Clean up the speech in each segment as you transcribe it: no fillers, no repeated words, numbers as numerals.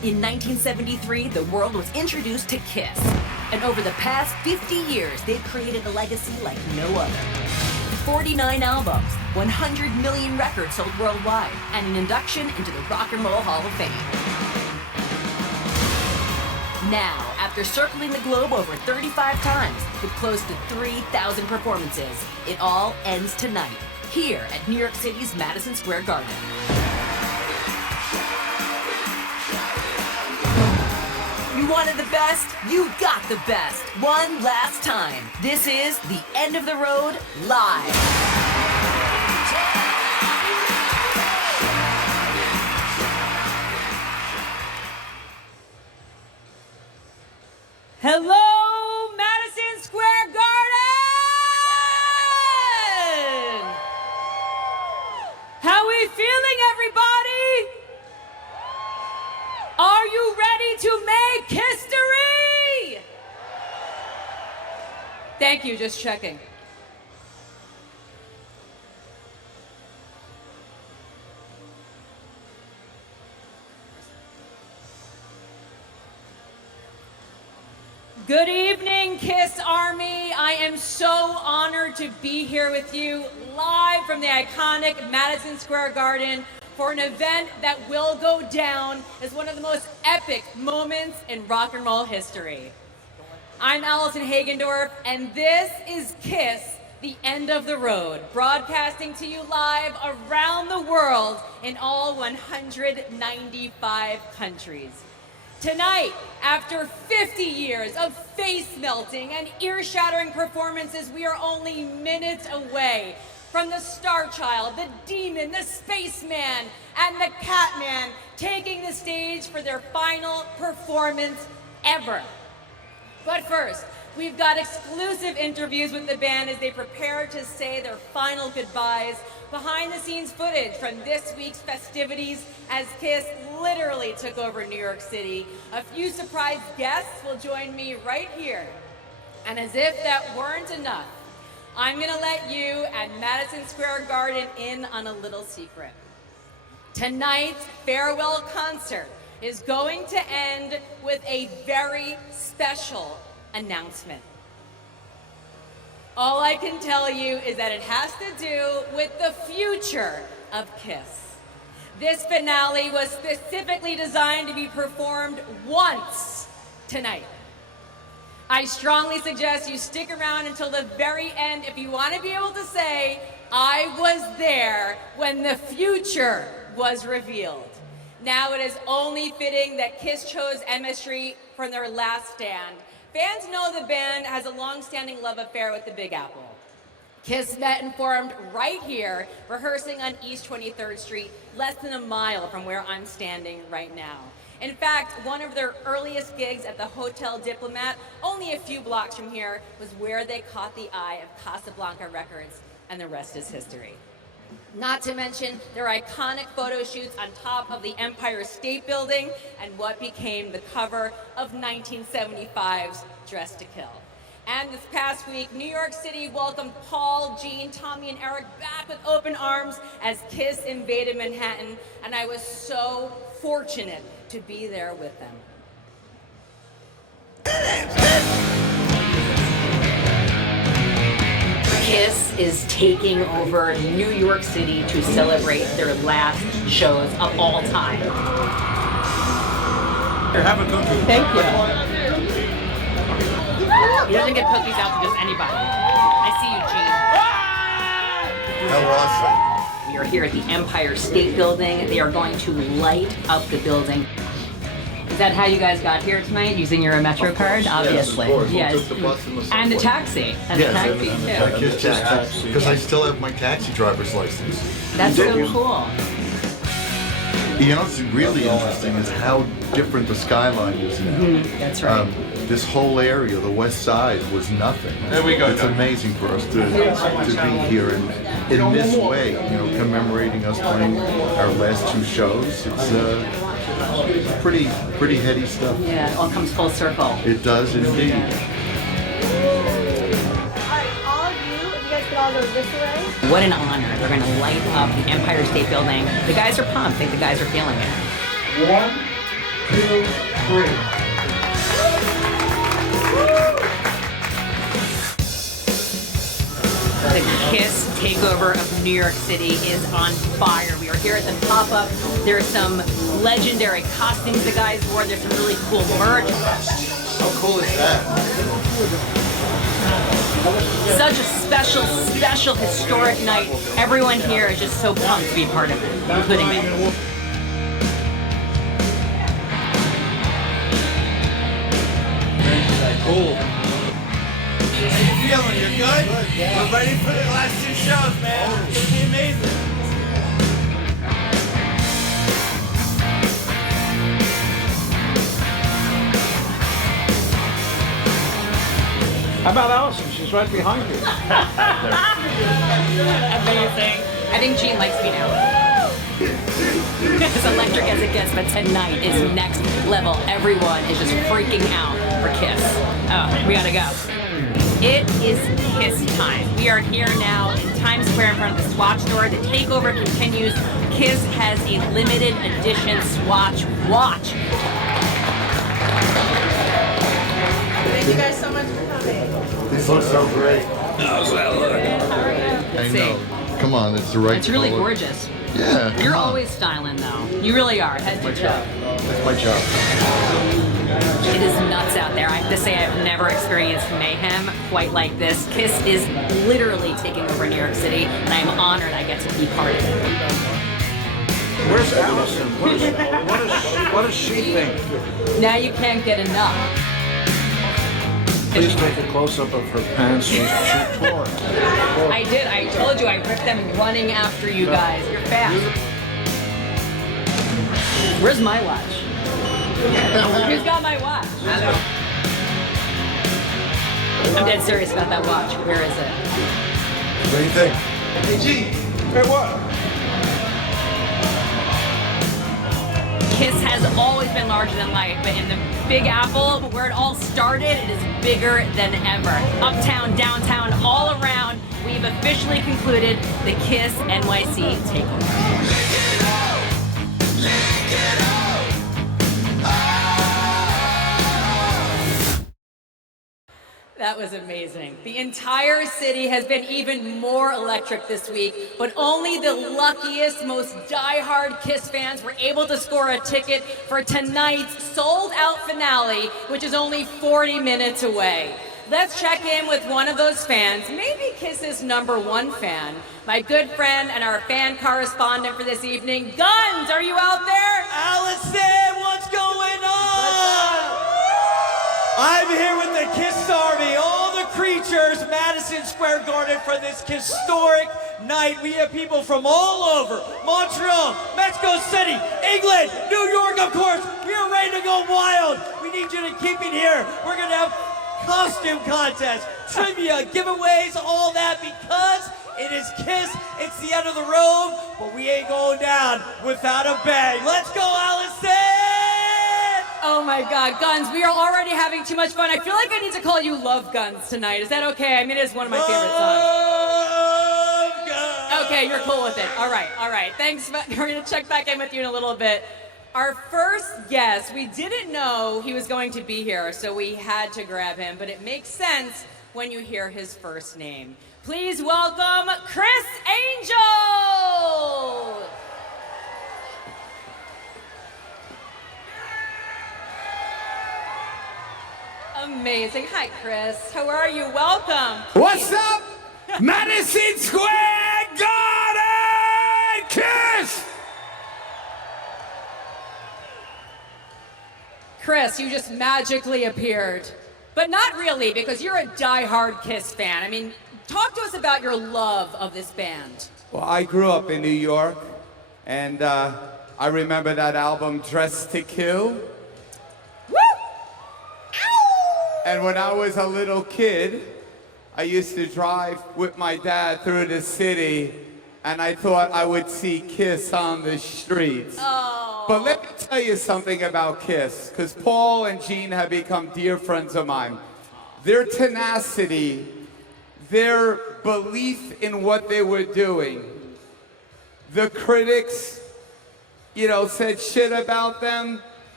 In 1973, the world was introduced to Kiss. And over the past 50 years, they've created a legacy like no other. 49 albums, 100 million records sold worldwide, and an induction into the Rock and Roll Hall of Fame. Now, after circling the globe over 35 times, with close to 3,000 performances, it all ends tonight, here at New York City's Madison Square Garden. You wanted the best? You got the best. One last time. This is The End of the Road Live. Hello, Madison Square Garden! How we feeling, everybody? Are you ready to make history? Thank you, just checking. Good evening, Kiss Army. I am so honored to be here with you live from the iconic Madison Square Garden for an event that will go down as one of the most epic moments in rock and roll history. I'm Allison Hagendorf, and this is Kiss, The End of the Road, broadcasting to you live around the world in all 195 countries. Tonight, after 50 years of face-melting and ear-shattering performances, we are only minutes away from the Star Child, the Demon, the Spaceman, and the Catman taking the stage for their final performance ever. But first, we've got exclusive interviews with the band as they prepare to say their final goodbyes, behind-the-scenes footage from this week's festivities as Kiss literally took over New York City. A few surprise guests will join me right here. And as if that weren't enough, I'm gonna let you at Madison Square Garden in on a little secret. Tonight's farewell concert is going to end with a very special announcement. All I can tell you is that it has to do with the future of Kiss. This finale was specifically designed to be performed once tonight. I strongly suggest you stick around until the very end if you want to be able to say, I was there when the future was revealed. Now it is only fitting that Kiss chose MSG for their last stand. Fans know the band has a long-standing love affair with the Big Apple. Kiss met and formed right here, rehearsing on East 23rd Street, less than a mile from where I'm standing right now. In fact, one of their earliest gigs at the Hotel Diplomat, only a few blocks from here, was where they caught the eye of Casablanca Records, and the rest is history. Not to mention their iconic photo shoots on top of the Empire State Building and what became the cover of 1975's Dress to Kill. And this past week, New York City welcomed Paul, Gene, Tommy, and Eric back with open arms as Kiss invaded Manhattan, and I was so fortunate to be there with them. Kiss is taking over New York City to celebrate their last shows of all time. Here, have a cookie. Thank you. He doesn't get cookies out to just anybody. I see you, Gene. How awesome. We are here at the Empire State Building. They are going to light up the building. Is that how you guys got here tonight? Using your Metro card? Obviously. Yes, Yes. of course. We'll take the bus and the And the subway. taxi. And the taxi, too. Kiss taxi. Because I still have my taxi driver's license. That's so cool. You know what's really interesting is how different the skyline is now. That's right. This whole area, the west side, was nothing. There we go. It's amazing for us to be here in this way, you know, commemorating us playing our last two shows. It's pretty heady stuff. Yeah, it all comes full circle. It does indeed. Alright, all of you, if you guys could all go this way. What an honor. They're going to light up the Empire State Building. The guys are pumped. I think the guys are feeling it. 1, 2, 3. The KISS takeover of New York City is on fire. We are here at the pop-up. There's some legendary costumes the guys wore. There's some really cool merch. How cool is that? Such a special, historic night. Everyone here is just so pumped to be part of it, including me. Cool. How you feeling? You're good? We're ready for the last 2 shows, man. It's gonna be amazing. How about Allison? She's right behind you. Amazing. I think Gene likes me now. As electric as it gets, but tonight is next level. Everyone is just freaking out for KISS. Oh, we gotta go. It is KISS time. We are here now in Times Square in front of the Swatch store. The takeover continues. KISS has a limited edition Swatch watch. Thank you guys so much for coming. These look so great. Oh, well, look. How are you? I know. Come on, it's the right It's really color. gorgeous. Yeah. You're come on. always styling though. You really are, head to toe. That's my job. It is nuts out there. I have to say I've never experienced mayhem quite like this. KISS is literally taking over New York City, and I'm honored I get to be part of it. Where's Allison? What does she think? Now you can't get enough. Please take a close-up of her pants. She tore. I did. I told you I ripped them running after you guys. You're fast. Where's my watch? Who's got my watch? I'm dead serious about that watch. Where is it? What do you think? Hey, G. Hey, what? KISS has always been larger than life, but in the Big Apple, where it all started, it is bigger than ever. Uptown, downtown, all around, we've officially concluded the KISS NYC takeover. That was amazing. The entire city has been even more electric this week, but only the luckiest, most die-hard KISS fans were able to score a ticket for tonight's sold-out finale, which is only 40 minutes away. Let's check in with one of those fans, maybe KISS's #1 fan, my good friend and our fan correspondent for this evening, Guns. Are you out there? Allison, what's going on? I'm here with the KISS Army, all the creatures, Madison Square Garden for this historic night. We have people from all over, Montreal, Mexico City, England, New York, of course. We are ready to go wild. We need you to keep it here. We're gonna have costume contests, trivia, giveaways, all that, because it is KISS. It's the end of the road, but we ain't going down without a bang. Let's go, Allison! Oh my God, Guns, we are already having too much fun. I feel like I need to call you Love Guns tonight. Is that okay? I mean, it is one of my favorite songs. Love Guns. Okay, you're cool with it. All right. Thanks. We're gonna check back in with you in a little bit. Our first guest, we didn't know he was going to be here, so we had to grab him, but it makes sense when you hear his first name. Please welcome Chris Angel! Amazing. Hi, Chris. How are you? Welcome. What's up? Madison Square Garden! KISS! Chris, you just magically appeared. But not really, because you're a die-hard KISS fan. I mean, talk to us about your love of this band. Well, I grew up in New York, and I remember that album, Dressed to Kill. Woo! And when I was a little kid, I used to drive with my dad through the city, and I thought I would see KISS on the streets. Oh. But let me tell you something about KISS, because Paul and Gene have become dear friends of mine. Their tenacity, their belief in what they were doing. The critics, said shit about them.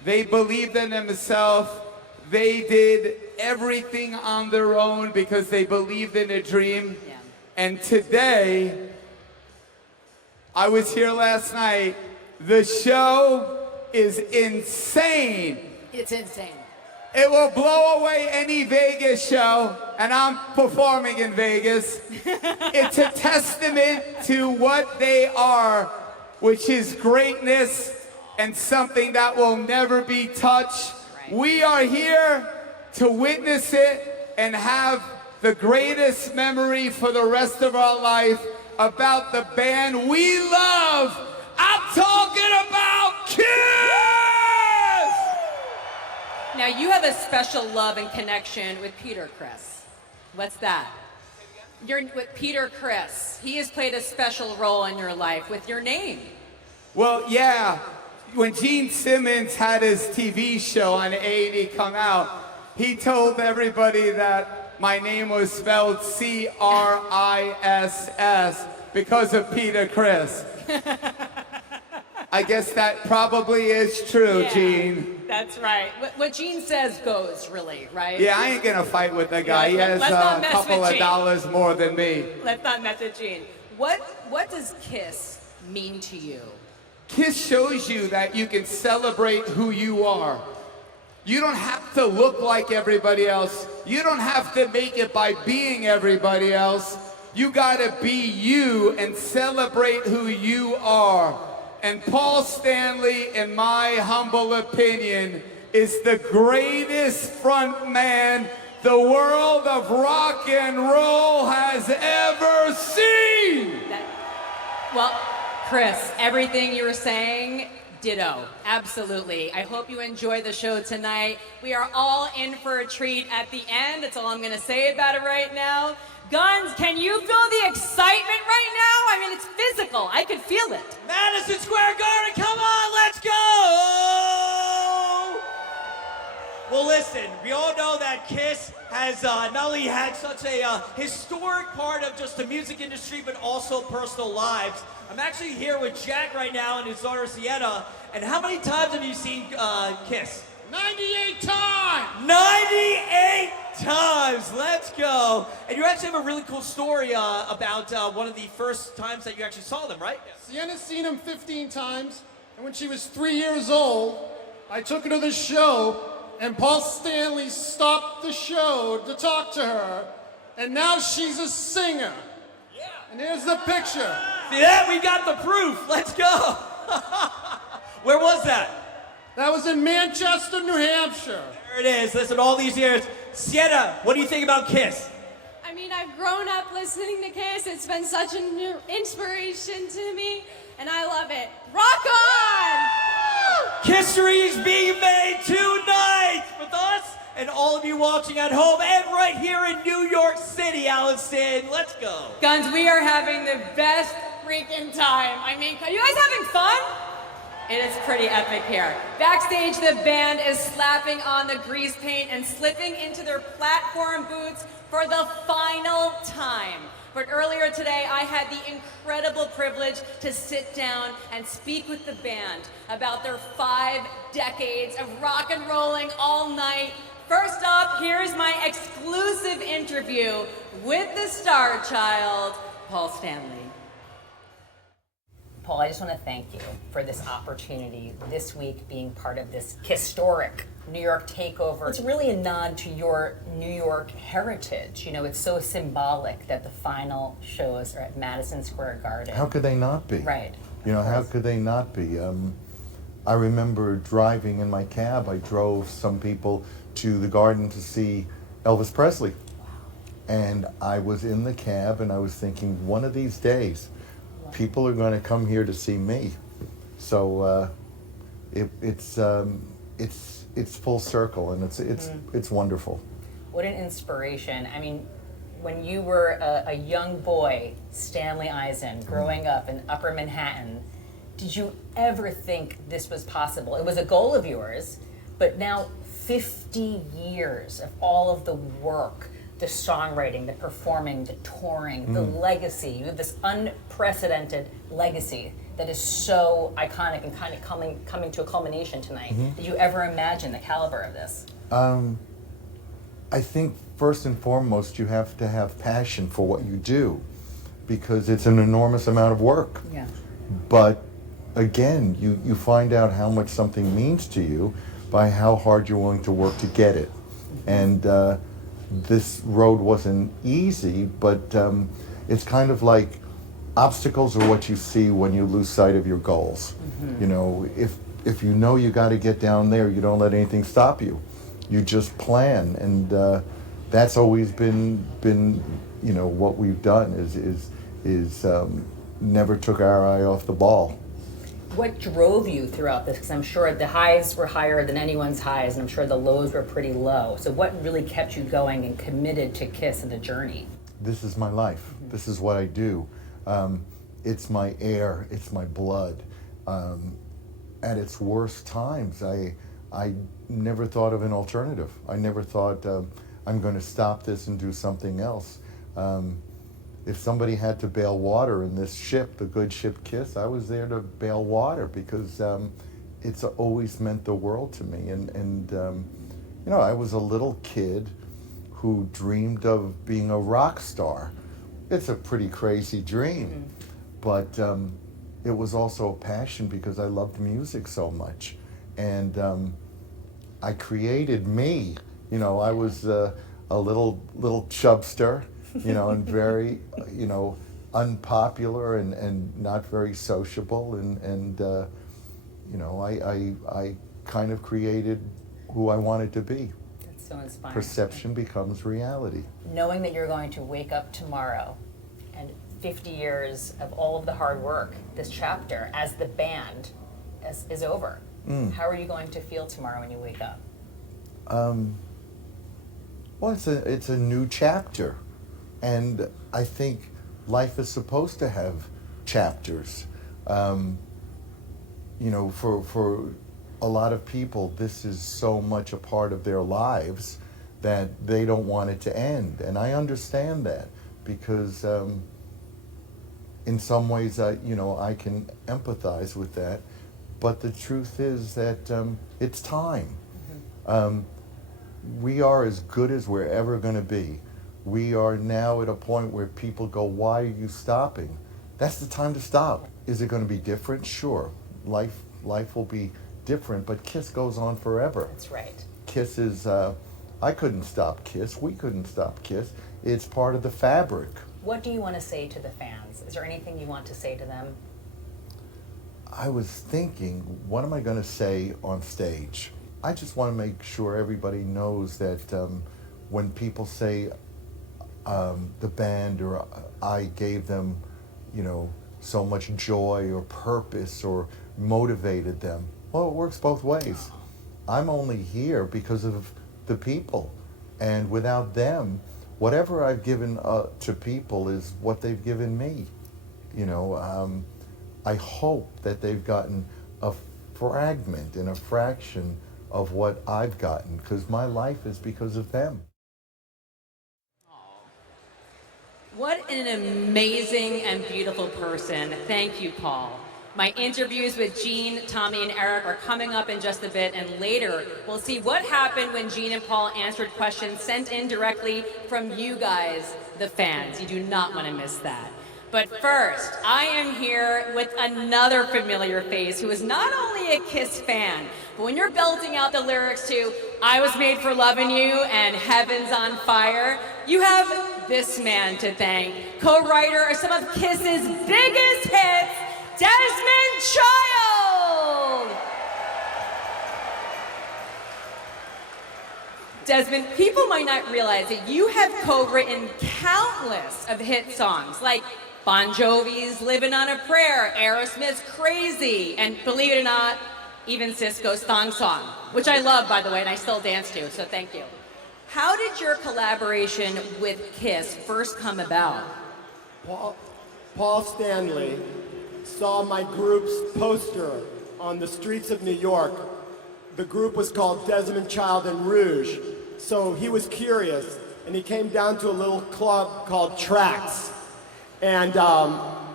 They believed in themselves. They did everything on their own because they believed in a dream. Yeah. And today, I was here last night. The show is insane. It's insane. It will blow away any Vegas show, and I'm performing in Vegas. It's a testament to what they are, which is greatness and something that will never be touched. Right. We are here to witness it and have the greatest memory for the rest of our life about the band we love. I'm talking about Kiss! Now, you have a special love and connection with Peter Criss. What's that? You're with Peter Criss. He has played a special role in your life with your name. Well, yeah. When Gene Simmons had his TV show on A&E come out, he told everybody that my name was spelled Criss because of Peter Criss. I guess that probably is true, Yeah, Gene. That's right. What Gene says goes, really, right? Yeah, I ain't gonna fight with the guy. He has Let's not a mess couple with of Gene. dollars more than me. Let's not mess with Gene. What does Kiss mean to you? Kiss shows you that you can celebrate who you are. You don't have to look like everybody else. You don't have to make it by being everybody else. You gotta be you and celebrate who you are. And Paul Stanley, in my humble opinion, is the greatest front man the world of rock and roll has ever seen. Well, Chris, everything you were saying, ditto. Absolutely. I hope you enjoy the show tonight. We are all in for a treat at the end. That's all I'm going to say about it right now. Guns, can you feel the excitement right now? I mean, it's physical. I can feel it. Madison Square Garden, come on, let's go! Well, listen, we all know that Kiss has not only had such a historic part of just the music industry, but also personal lives. I'm actually here with Jack right now and his daughter Sienna. And how many times have you seen Kiss? 98 times! 98 times! Let's go! And you actually have a really cool story about one of the first times that you actually saw them, right? Sienna's seen him 15 times, and when she was 3 years old, I took her to the show, and Paul Stanley stopped the show to talk to her, and now she's a singer. Yeah. And here's the picture. See that? We got the proof. Let's go. Where was that? That was in Manchester, New Hampshire. There it is. Listen, all these years. Sienna, what do you think about Kiss? I mean, I've grown up listening to Kiss. It's been such an inspiration to me, and I love it. Rock on! History is being made tonight with us and all of you watching at home and right here in New York City, Allison. Let's go. Guns, we are having the best freaking time. I mean, are you guys having fun? It is pretty epic here. Backstage, the band is slapping on the grease paint and slipping into their platform boots for the final time. But earlier today, I had the incredible privilege to sit down and speak with the band about their 5 decades of rock and rolling all night. First up, here's my exclusive interview with the star child, Paul Stanley. Paul, I just want to thank you for this opportunity this week being part of this historic New York takeover. It's really a nod to your New York heritage. You know, it's so symbolic that the final shows are at Madison Square Garden. How could they not be? Right. You know, how could they not be? I remember driving in my cab. I drove some people to the Garden to see Elvis Presley. Wow. And I was in the cab and I was thinking, one of these days, people are going to come here to see me. So it's full circle, and it's wonderful. What an inspiration. I mean, when you were a young boy, Stanley Eisen, growing up in Upper Manhattan, did you ever think this was possible? It was a goal of yours, but now 50 years of all of the work, the songwriting, the performing, the touring, the legacy. You have this unprecedented legacy that is so iconic and kind of coming to a culmination tonight. Did you ever imagine the caliber of this? I think first and foremost you have to have passion for what you do, because it's an enormous amount of work. Yeah. But again, you find out how much something means to you by how hard you're willing to work to get it. And this road wasn't easy, but it's kind of like obstacles are what you see when you lose sight of your goals. You know, if you know you got to get down there, you don't let anything stop you. You just plan, and that's always been you know what we've done is never took our eye off the ball. What drove you throughout this? Because I'm sure the highs were higher than anyone's highs, and I'm sure the lows were pretty low. So what really kept you going and committed to KISS and the journey? This is my life. This is what I do. It's my air. It's my blood. At its worst times, I never thought of an alternative. I never thought I'm going to stop this and do something else. If somebody had to bail water in this ship, the good ship KISS, I was there to bail water because it's always meant the world to me. And you know, I was a little kid who dreamed of being a rock star. It's a pretty crazy dream, but it was also a passion because I loved music so much. And I created me. You know, I was a little chubster, you know, and very, you know, unpopular and not very sociable, and you know, I kind of created who I wanted to be. That's so inspiring. Perception becomes reality. Knowing that you're going to wake up tomorrow and 50 years of all of the hard work, this chapter as the band is over. How are you going to feel tomorrow when you wake up? Well, it's a new chapter, and I think life is supposed to have chapters. You know, for a lot of people, this is so much a part of their lives that they don't want it to end, and I understand that because in some ways, you know, I can empathize with that. But the truth is that it's time. We are as good as we're ever going to be. We are now at a point where people go, why are you stopping? That's the time to stop. Is it going to be different? Sure. Life will be different, but KISS goes on forever. That's right. KISS is, I couldn't stop KISS. We couldn't stop KISS. It's part of the fabric. What do you want to say to the fans? Is there anything you want to say to them? I was thinking, what am I going to say on stage? I just want to make sure everybody knows that when people say the band or I gave them, you know, so much joy or purpose or motivated them, well, it works both ways. I'm only here because of the people, and without them, whatever I've given to people is what they've given me. You know, I hope that they've gotten a fragment and a fraction of what I've gotten, because my life is because of them. What an amazing and beautiful person. Thank you, Paul. My interviews with Gene, Tommy, and Eric are coming up in just a bit, and later we'll see what happened when Gene and Paul answered questions sent in directly from you guys, the fans. You do not want to miss that. But first, I am here with another familiar face who is not only a KISS fan, but when you're belting out the lyrics to I Was Made for Loving You and Heaven's on Fire, you have this man to thank, co-writer of some of KISS's biggest hits, Desmond Child! Desmond, people might not realize that you have co-written countless of hit songs, like Bon Jovi's Living on a Prayer, Aerosmith's Crazy, and believe it or not, even Cisco's Thong Song, which I love, by the way, and I still dance to, so thank you. How did your collaboration with KISS first come about? Paul Stanley saw my group's poster on the streets of New York. The group was called Desmond Child and Rouge, so he was curious, and he came down to a little club called Tracks. And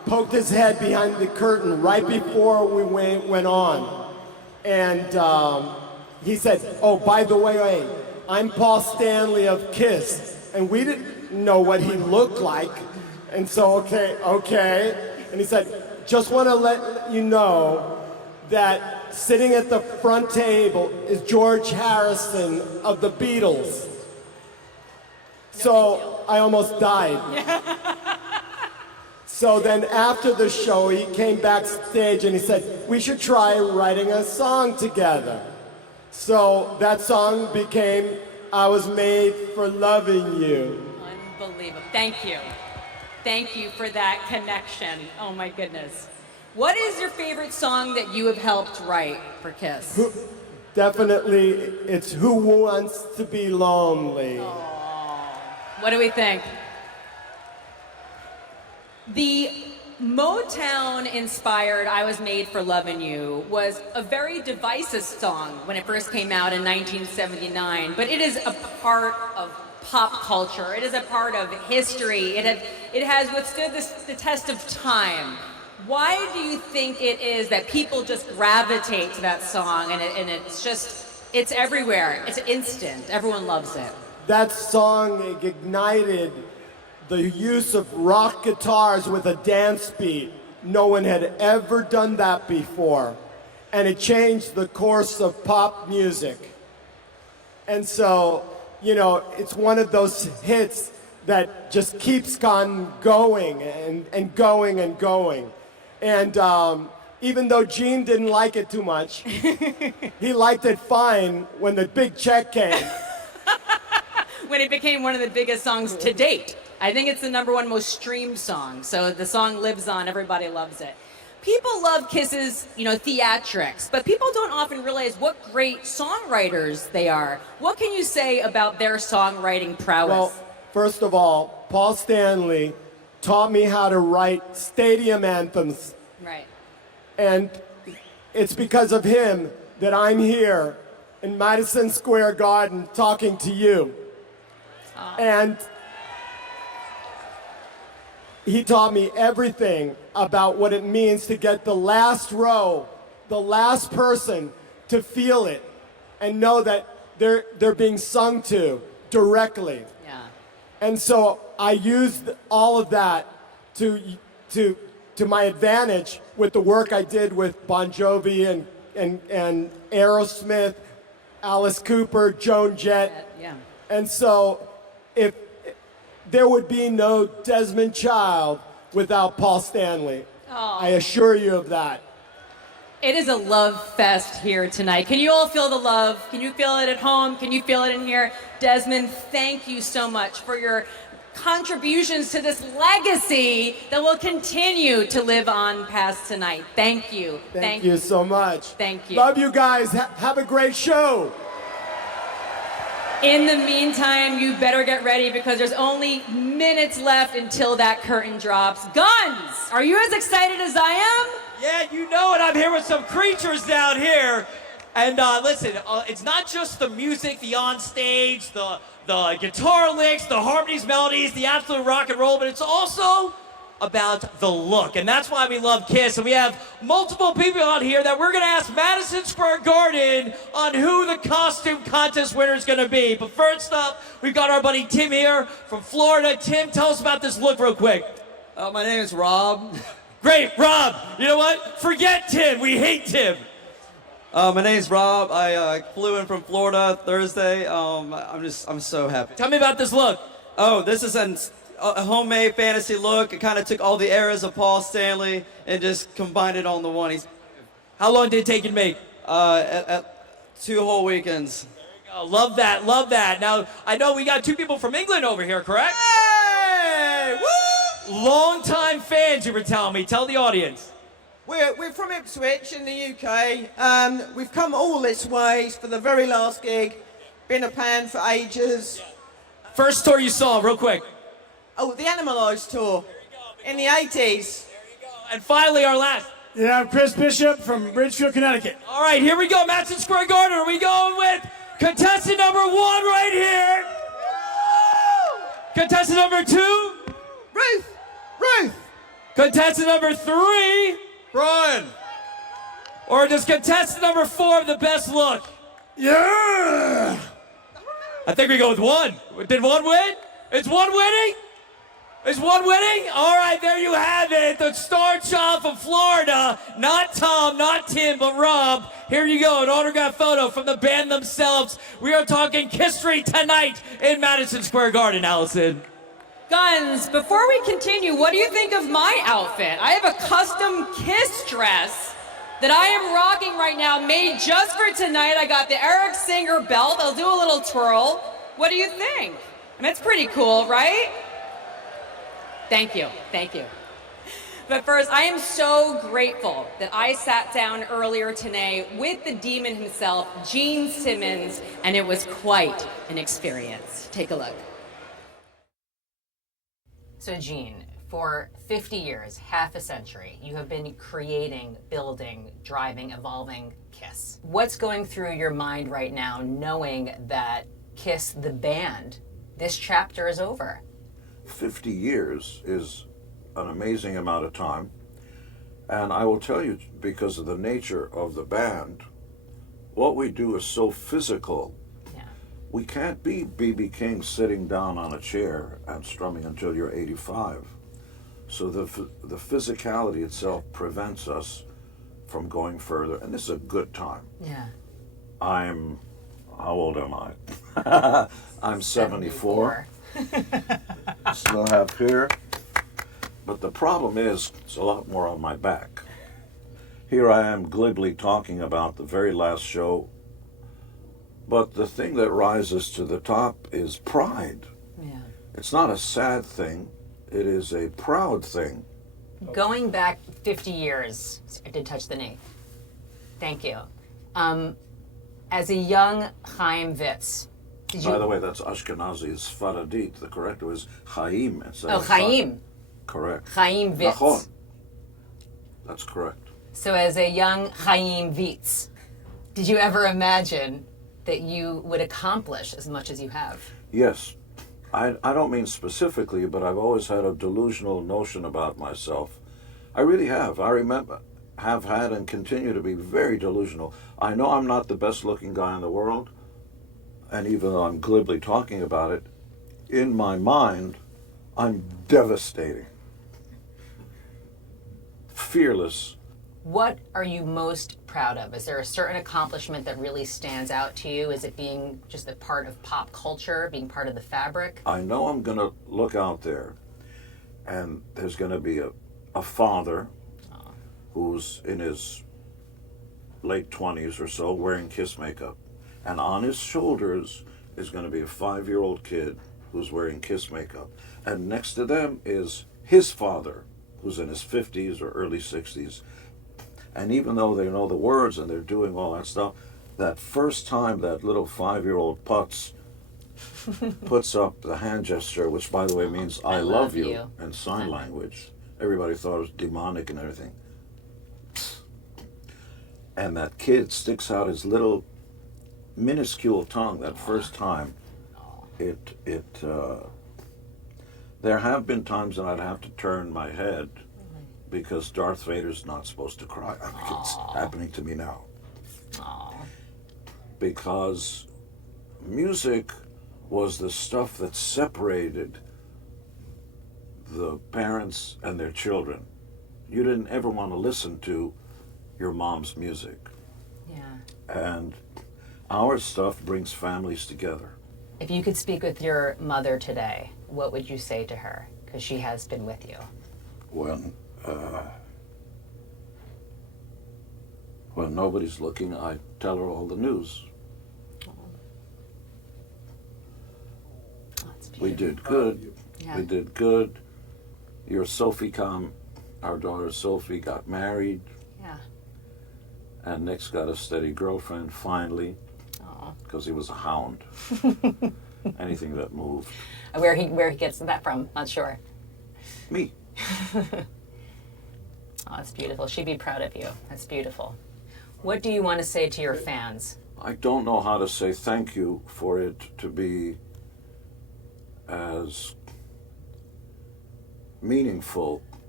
poked his head behind the curtain right before we went on. And he said, oh, by the way, I'm Paul Stanley of KISS. And we didn't know what he looked like. And so, okay. And he said, just want to let you know that sitting at the front table is George Harrison of the Beatles. So I almost died. So then after the show, he came backstage and he said, we should try writing a song together. So that song became I Was Made for Loving You. Unbelievable. Thank you. Thank you for that connection. Oh my goodness. What is your favorite song that you have helped write for KISS? Definitely, it's Who Wants to Be Lonely. What do we think? The Motown-inspired I Was Made for Lovin' You was a very divisive song when it first came out in 1979, but it is a part of pop culture. It is a part of history. It has withstood the test of time. Why do you think it is that people just gravitate to that song and it's everywhere? It's instant. Everyone loves it. That song ignited the use of rock guitars with a dance beat. No one had ever done that before. And it changed the course of pop music. And so, you know, it's one of those hits that just keeps on going and going and going. And even though Gene didn't like it too much, he liked it fine when the big check came. When it became one of the biggest songs to date. I think it's the #1 most streamed song. So the song lives on, everybody loves it. People love KISS's, theatrics, but people don't often realize what great songwriters they are. What can you say about their songwriting prowess? Well, first of all, Paul Stanley taught me how to write stadium anthems. Right. And it's because of him that I'm here in Madison Square Garden talking to you. And he taught me everything about what it means to get the last row, the last person to feel it and know that they're being sung to directly. Yeah. And so I used all of that to my advantage with the work I did with Bon Jovi and Aerosmith, Alice Cooper, Joan Jett. Yeah. And so if there would be no Desmond Child without Paul Stanley. Oh. I assure you of that. It is a love fest here tonight. Can you all feel the love? Can you feel it at home? Can you feel it in here? Desmond, thank you so much for your contributions to this legacy that will continue to live on past tonight. Thank you. Thank you so much. Thank you. Love you guys. Have a great show. In the meantime, you better get ready because there's only minutes left until that curtain drops. Guns, are you as excited as I am? Yeah, you know it. I'm here with some creatures down here. And listen, it's not just the music, the on stage, the guitar licks, the harmonies, melodies, the absolute rock and roll, but it's also about the look. And that's why we love KISS. And we have multiple people out here that we're going to ask Madison Square Garden on who the costume contest winner is going to be. But first up, we've got our buddy Tim here from Florida. Tim, tell us about this look real quick. My name is Rob. Great, Rob. You know what? Forget Tim. We hate Tim. My name's Rob. I flew in from Florida Thursday. I'm so happy. Tell me about this look. Oh, this is a homemade fantasy look. It kind of took all the eras of Paul Stanley and just combined it on the one. How long did it take you to make? At 2 whole weekends. There you go. Love that. Love that. Now, I know we got 2 people from England over here, correct? Hey! Woo! Long-time fans, you were telling me. Tell the audience. We're from Ipswich in the UK. We've come all this way for the very last gig. Been a fan for ages. First tour you saw, real quick. Oh, the Animalised tour. In the 80s. There you go. And finally, our last. Yeah, I'm Chris Bishop from Bridgefield, Connecticut. All right, here we go. Madison Square Garden. Are we going with contestant number 1 right here? Contestant number 2? Ruth! Contestant number 3, Brian. or does contestant number 4 have the best look? Yeah! I think we go with 1. Did 1 win? It's 1 winning? Is 1 winning? All right, there you have it. The star child from Florida. Not Tom, not Tim, but Rob. Here you go, an autograph photo from the band themselves. We are talking history tonight in Madison Square Garden, Allison. Guns, before we continue, what do you think of my outfit? I have a custom Kiss dress that I am rocking right now, made just for tonight. I got the Eric Singer belt. I'll do a little twirl. What do you think? I mean, it's pretty cool, right? Thank you, thank you. But first, I am so grateful that I sat down earlier today with the demon himself, Gene Simmons, and it was quite an experience. Take a look. So Gene, for 50 years, half a century, you have been creating, building, driving, evolving KISS. What's going through your mind right now knowing that KISS, the band, this chapter is over? 50 years is an amazing amount of time. And I will tell you, because of the nature of the band, what we do is so physical. We can't be B.B. King sitting down on a chair and strumming until you're 85. So the physicality itself prevents us from going further, and this is a good time. Yeah. How old am I? I'm 74. Still have hair. But the problem is, it's a lot more on my back. Here I am glibly talking about the very last show. But the thing that rises to the top is pride. Yeah. It's not a sad thing. It is a proud thing. Going back 50 years, I did touch the knee. Thank you. As a young Chaim Witz, did you... By the way, that's Ashkenazi. It's Faradit. The correct was Chaim. Oh, Chaim. Correct. Chaim Witz. Nachon. That's correct. So as a young Chaim Witz, did you ever imagine that you would accomplish as much as you have? Yes. I don't mean specifically, but I've always had a delusional notion about myself. I really have. I have had and continue to be very delusional. I know I'm not the best looking guy in the world, and even though I'm glibly talking about it, in my mind, I'm devastating. Fearless. What are you most proud of? Is there a certain accomplishment that really stands out to you? Is it being just a part of pop culture, being part of the fabric? I know I'm going to look out there, and there's going to be a father who's in his late 20s or so wearing KISS makeup. And on his shoulders is going to be a 5-year-old kid who's wearing KISS makeup. And next to them is his father, who's in his 50s or early 60s. And even though they know the words and they're doing all that stuff, that first time that little 5-year-old putz puts up the hand gesture, which by the way means I love you in sign language. Everybody thought it was demonic and everything. And that kid sticks out his little minuscule tongue that first time. There have been times that I'd have to turn my head because Darth Vader's not supposed to cry. I think it's happening to me now. Because music was the stuff that separated the parents and their children. You didn't ever want to listen to your mom's music. Yeah. And our stuff brings families together. If you could speak with your mother today, what would you say to her? Because she has been with you. When nobody's looking, I tell her all the news. We did good. Yeah. We did good. Your Sophie our daughter Sophie got married. Yeah. And Nick's got a steady girlfriend finally. Because he was a hound. Anything that moved. Where he gets that from, not sure. Me. Oh, that's beautiful. She'd be proud of you. That's beautiful. What do you want to say to your fans? I don't know how to say thank you for it to be as meaningful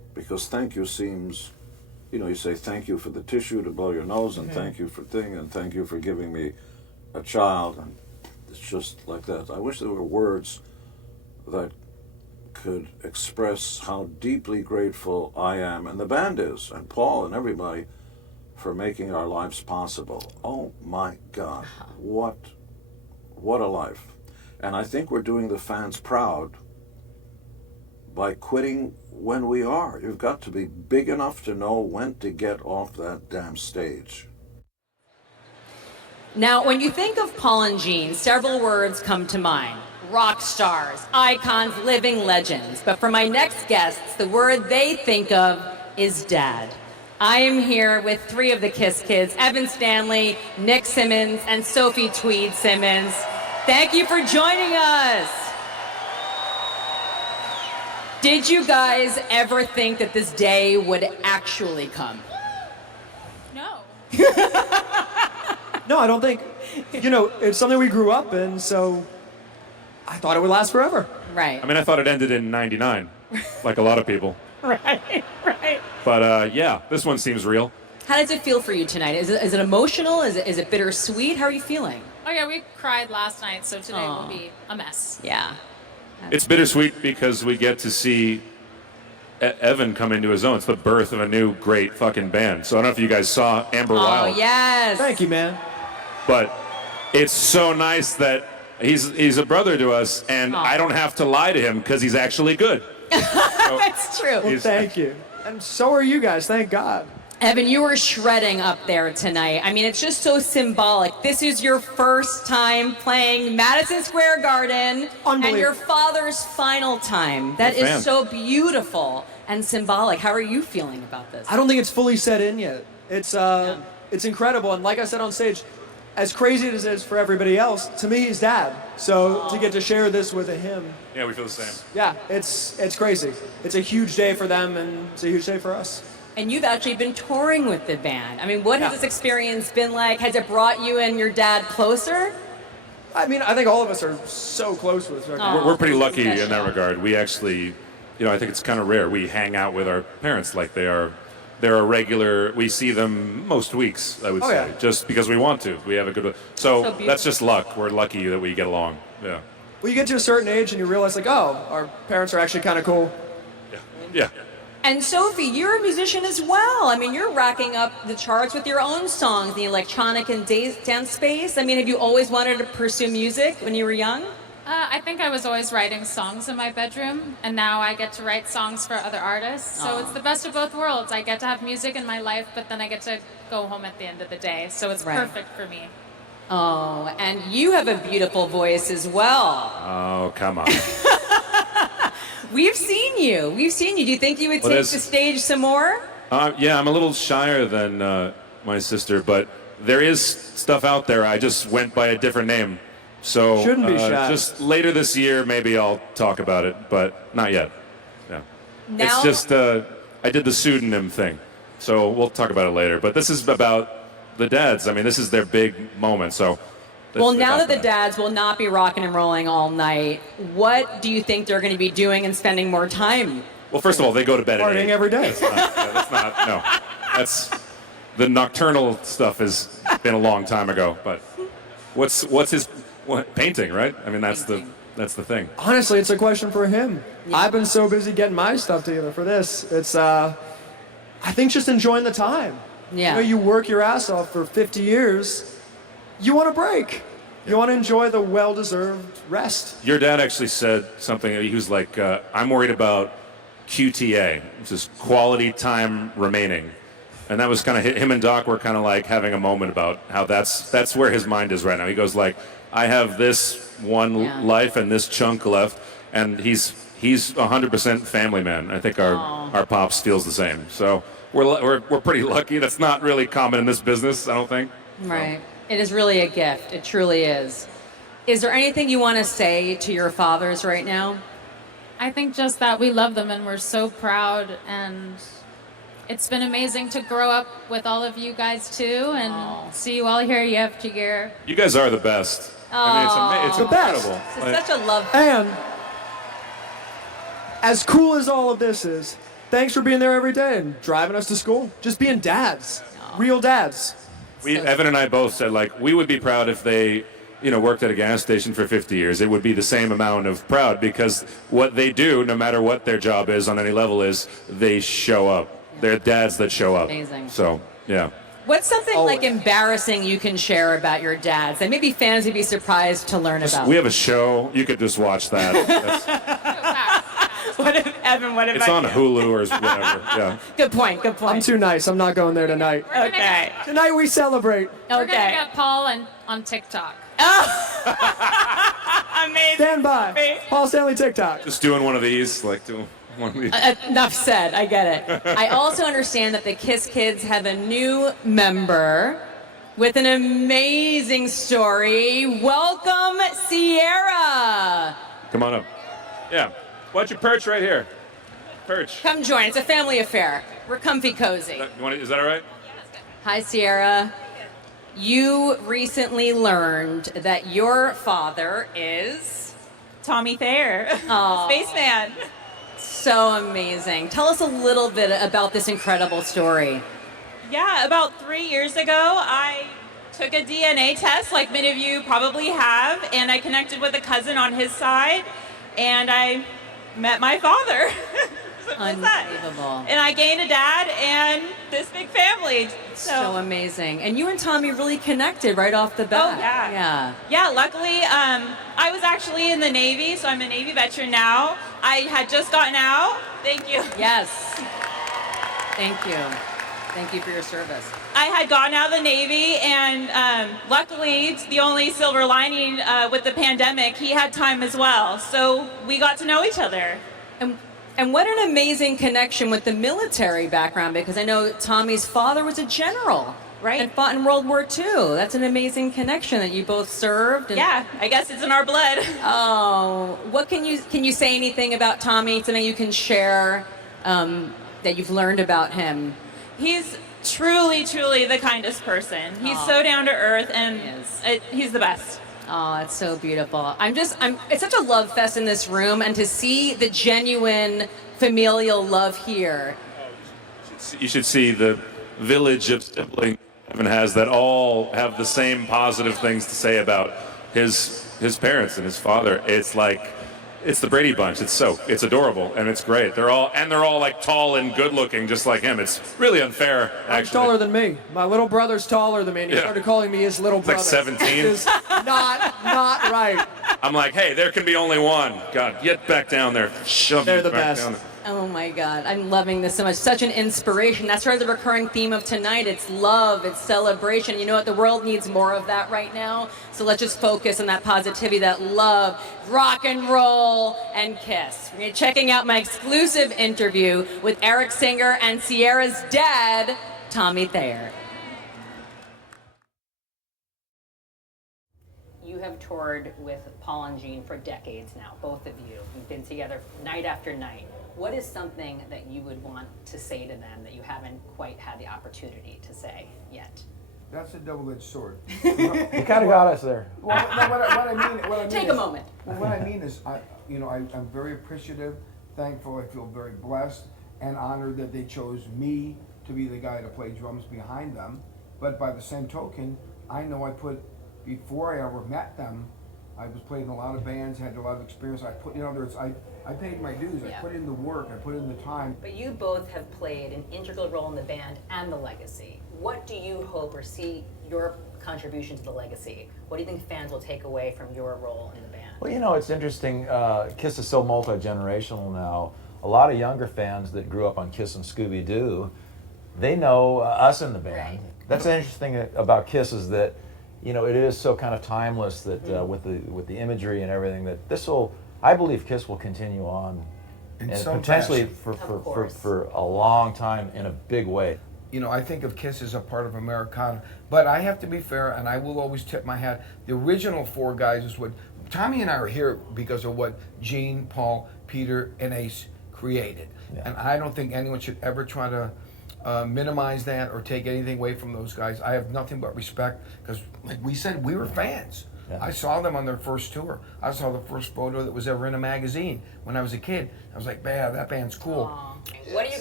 because thank you seems, you say thank you for the tissue to blow your nose, and thank you for thing, and thank you for giving me a child, and it's just like that. I wish there were words that could express how deeply grateful I am, and the band is, and Paul and everybody, for making our lives possible. Oh my God, what a life. And I think we're doing the fans proud by quitting when we are. You've got to be big enough to know when to get off that damn stage. Now, when you think of Paul and Gene, several words come to mind. Rock stars, icons, living legends. But for my next guests, the word they think of is dad. I am here with 3 of the Kiss kids, Evan Stanley, Nick Simmons, and Sophie Tweed Simmons. Thank you for joining us. Did you guys ever think that this day would actually come? No. No, I don't think. It's something we grew up in, so I thought it would last forever. Right. I mean, I thought it ended in '99, like a lot of people. Right. But yeah, this one seems real. How does it feel for you tonight? Is it emotional? Is it bittersweet? How are you feeling? Oh yeah, we cried last night, so today will be a mess. Yeah. It's bittersweet because we get to see Evan come into his own. It's the birth of a new great fucking band. So I don't know if you guys saw Amber Wild. Oh, yes. Thank you, man. But it's so nice that he's a brother to us, and I don't have to lie to him because he's actually good. That's true. Well, thank you. And so are you guys, thank God. Evan, you were shredding up there tonight. I mean, it's just so symbolic. This is your first time playing Madison Square Garden and your father's final time. That is so beautiful and symbolic. How are you feeling about this? I don't think it's fully set in yet. It's incredible, and like I said on stage, as crazy as it is for everybody else, to me he's dad. So to get to share this with him. Yeah, we feel the same. Yeah, it's crazy. It's a huge day for them, and it's a huge day for us. And you've actually been touring with the band. I mean, what has this experience been like? Has it brought you and your dad closer? I mean, I think all of us are so close with each other. We're pretty lucky in that regard. We actually, I think it's kind of rare. We hang out with our parents like they're a regular. We see them most weeks, I would say, just because we want to. We have a good. So that's just luck. We're lucky that we get along. Yeah. Well, you get to a certain age and you realize, like, oh, our parents are actually kind of cool. Yeah. And Sophie, you're a musician as well. I mean, you're racking up the charts with your own songs, the electronic and dance space. I mean, have you always wanted to pursue music when you were young? I think I was always writing songs in my bedroom, and now I get to write songs for other artists. So it's the best of both worlds. I get to have music in my life, but then I get to go home at the end of the day. So it's perfect for me. Oh, and you have a beautiful voice as well. Oh, come on. We've seen you. Do you think you would take the stage some more? Yeah, I'm a little shyer than my sister, but there is stuff out there. I just went by a different name. So shouldn't be shy. Just later this year, maybe I'll talk about it, but not yet. Yeah. It's just I did the pseudonym thing, so we'll talk about it later. But this is about the dads. I mean, this is their big moment. So. Well, now that the dads will not be rocking and rolling all night, what do you think they're going to be doing and spending more time? Well, first of all, they go to bed at 8. Partying every day. That's the nocturnal stuff has been a long time ago. But what's his painting, right? I mean, that's the thing. Honestly, it's a question for him. Yeah. I've been so busy getting my stuff together for this. It's I think just enjoying the time. Yeah. You work your ass off for 50 years. You want a break. You want to enjoy the well-deserved rest. Your dad actually said something. He was like, I'm worried about QTA, which is quality time remaining. And that was kind of, him and Doc were kind of like having a moment about how that's where his mind is right now. He goes like, I have this one life and this chunk left. And he's 100% family man. I think our pops feels the same. So we're pretty lucky. That's not really common in this business, I don't think. Right. So. It is really a gift. It truly is. Is there anything you want to say to your fathers right now? I think just that we love them and we're so proud, and it's been amazing to grow up with all of you guys too and see you all here year after year. You guys are the best. I mean, it's incredible. It's such a love. And as cool as all of this is, thanks for being there every day and driving us to school. Just being dads, real dads. Evan and I both said, like, we would be proud if they, worked at a gas station for 50 years. It would be the same amount of proud because what they do, no matter what their job is on any level is, they show up. They're dads that show up. Amazing. So, yeah. What's something like embarrassing you can share about your dads that maybe fans would be surprised to learn about? We have a show. You could just watch that. What if It's on Hulu or whatever. Yeah. Good point. I'm too nice. I'm not going there tonight. Okay. Tonight we celebrate. We're gonna get Paul on TikTok. Amazing. Stand by. Paul Stanley TikTok. Just doing one of these, like doing one of these. Enough said. I get it. I also understand that the Kiss Kids have a new member with an amazing story. Welcome, Sierra. Come on up. Yeah. Why don't you perch right here? Perch. Come join. It's a family affair. We're comfy cozy. Is that all right? Hi, Sierra. You recently learned that your father is Tommy Thayer, spaceman. So amazing. Tell us a little bit about this incredible story. Yeah, about 3 years ago, I took a DNA test, like many of you probably have, and I connected with a cousin on his side, and I met my father. Unbelievable. And I gained a dad and this big family. So amazing. And you and Tommy really connected right off the bat. Oh, yeah. Yeah. Yeah, luckily, I was actually in the Navy, so I'm a Navy veteran now. I had just gotten out. Thank you. Yes. Thank you. Thank you for your service. I had gotten out of the Navy, and luckily, the only silver lining with the pandemic, he had time as well. So we got to know each other. And what an amazing connection with the military background, because I know Tommy's father was a general, right? And fought in World War II. That's an amazing connection that you both served. Yeah, I guess it's in our blood. Oh, what can you say anything about Tommy? Something you can share that you've learned about him? He's truly, truly the kindest person. He's so down to earth, and he's the best. Oh, that's so beautiful. It's such a love fest in this room, and to see the genuine familial love here. You should see the village of siblings Evan has that all have the same positive things to say about his parents and his father. It's like, it's the Brady Bunch. It's adorable, and it's great. They're all like tall and good looking, just like him. It's really unfair, actually. He's taller than me. My little brother's taller than me, and he started calling me his little brother. Like 17. It is not right. I'm like, hey, there can be only one. God, get back down there. They're the best. Down there. Oh my God, I'm loving this so much. Such an inspiration. That's sort of the recurring theme of tonight. It's love, it's celebration. You know what? The world needs more of that right now. So let's just focus on that positivity, that love, rock and roll, and Kiss. We're checking out my exclusive interview with Eric Singer and Sierra's dad, Tommy Thayer. You have toured with Paul and Gene for decades now, both of you. You've been together night after night. What is something that you would want to say to them that you haven't quite had the opportunity to say yet? That's a double-edged sword. You kind of got us there. Well, what I mean Take a moment. Well, what I mean is, I'm very appreciative, thankful. I feel very blessed and honored that they chose me to be the guy to play drums behind them. But by the same token, I know before I ever met them, I was playing in a lot of bands, had a lot of experience. In other words, I paid my dues. I put in the work. I put in the time. But you both have played an integral role in the band and the legacy. What do you hope or see your contribution to the legacy? What do you think fans will take away from your role in the band? Well, it's interesting. Kiss is so multi-generational now. A lot of younger fans that grew up on Kiss and Scooby-Doo, they know us in the band. Right. That's the interesting thing about Kiss is that, it is so kind of timeless that with the imagery and everything that I believe Kiss will continue on, and potentially for a long time in a big way. I think of Kiss as a part of Americana, but I have to be fair, and I will always tip my hat. The original four guys is what Tommy and I are here because of what Gene, Paul, Peter, and Ace created, and I don't think anyone should ever try to minimize that or take anything away from those guys. I have nothing but respect because, like we said, we were fans. Yeah. I saw them on their first tour. I saw the first photo that was ever in a magazine when I was a kid. I was like, man, that band's cool. Aww. What do you guys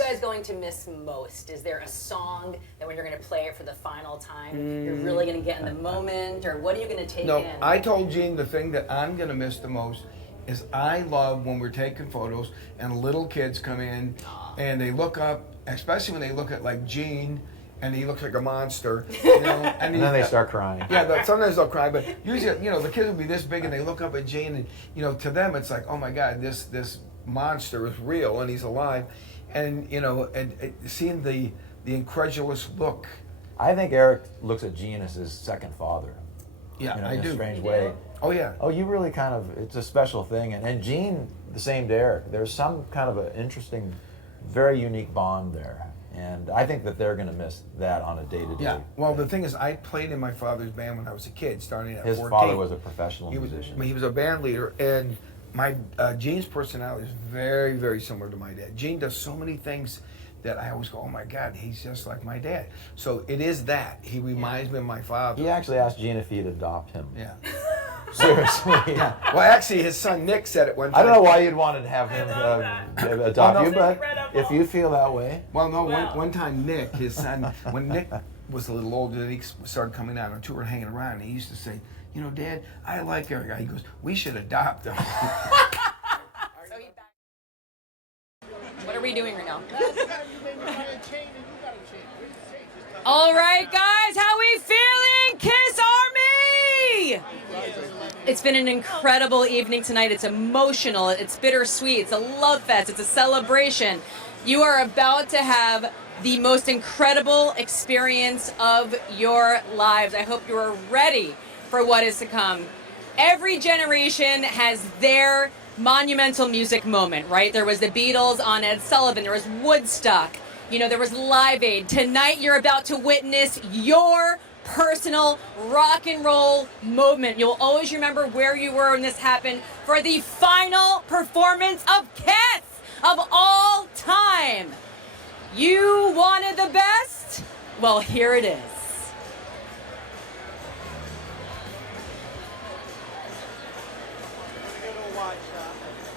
guys going to miss most? Is there a song that when you're going to play it for the final time, you're really going to get in the moment, or what are you going to take No, in? I told Gene the thing that I'm going to miss the most is I love when we're taking photos and little kids come in and they look up, especially when they look at like Gene and he looks like a monster, you know, and then they start crying. Yeah, sometimes they'll cry, but usually, you know, the kids will be this big and they look up at Gene and, you know, to them it's like, oh my God, this monster is real and he's alive. And, you know, and seeing the incredulous look. I think Eric looks at Gene as his second father. Yeah, you know, I in do. a strange way. Oh, yeah. Oh, you really kind of, it's a special thing. And Gene, the same to Eric. There's some kind of an interesting, very unique bond there. And I think that they're going to miss that on a day-to-day. Yeah. Well, the thing is, I played in my father's band when I was a kid, starting at 14. His father was a professional musician. He was a band leader, and my Gene's personality is very, very similar to my dad. Gene does so many things that I always go, oh my God, he's just like my dad. So it is that. He reminds me of my father. He actually asked Gene if he'd adopt him. Yeah. Seriously. Yeah. Well, actually, his son Nick said it one time. I don't know why you'd wanted to have him adopt you, but if you feel that way. Well, no, one time Nick, his son, when Nick was a little older, he started coming out on tour and hanging around, and he used to say, you know, Dad, I like Eric. He goes, we should adopt him. What are we doing right now? All right, guys, how we feeling? Kiss Army! It's been an incredible evening tonight. It's emotional, it's bittersweet, it's a love fest, it's a celebration. You are about to have the most incredible experience of your lives. I hope you are ready for what is to come. Every generation has their monumental music moment, right? There was the Beatles on Ed Sullivan, there was Woodstock, you know, there was Live Aid. Tonight you're about to witness your personal rock and roll moment. You'll always remember where you were when this happened for the final performance of Kiss of all time. You wanted the best? Well, here it is.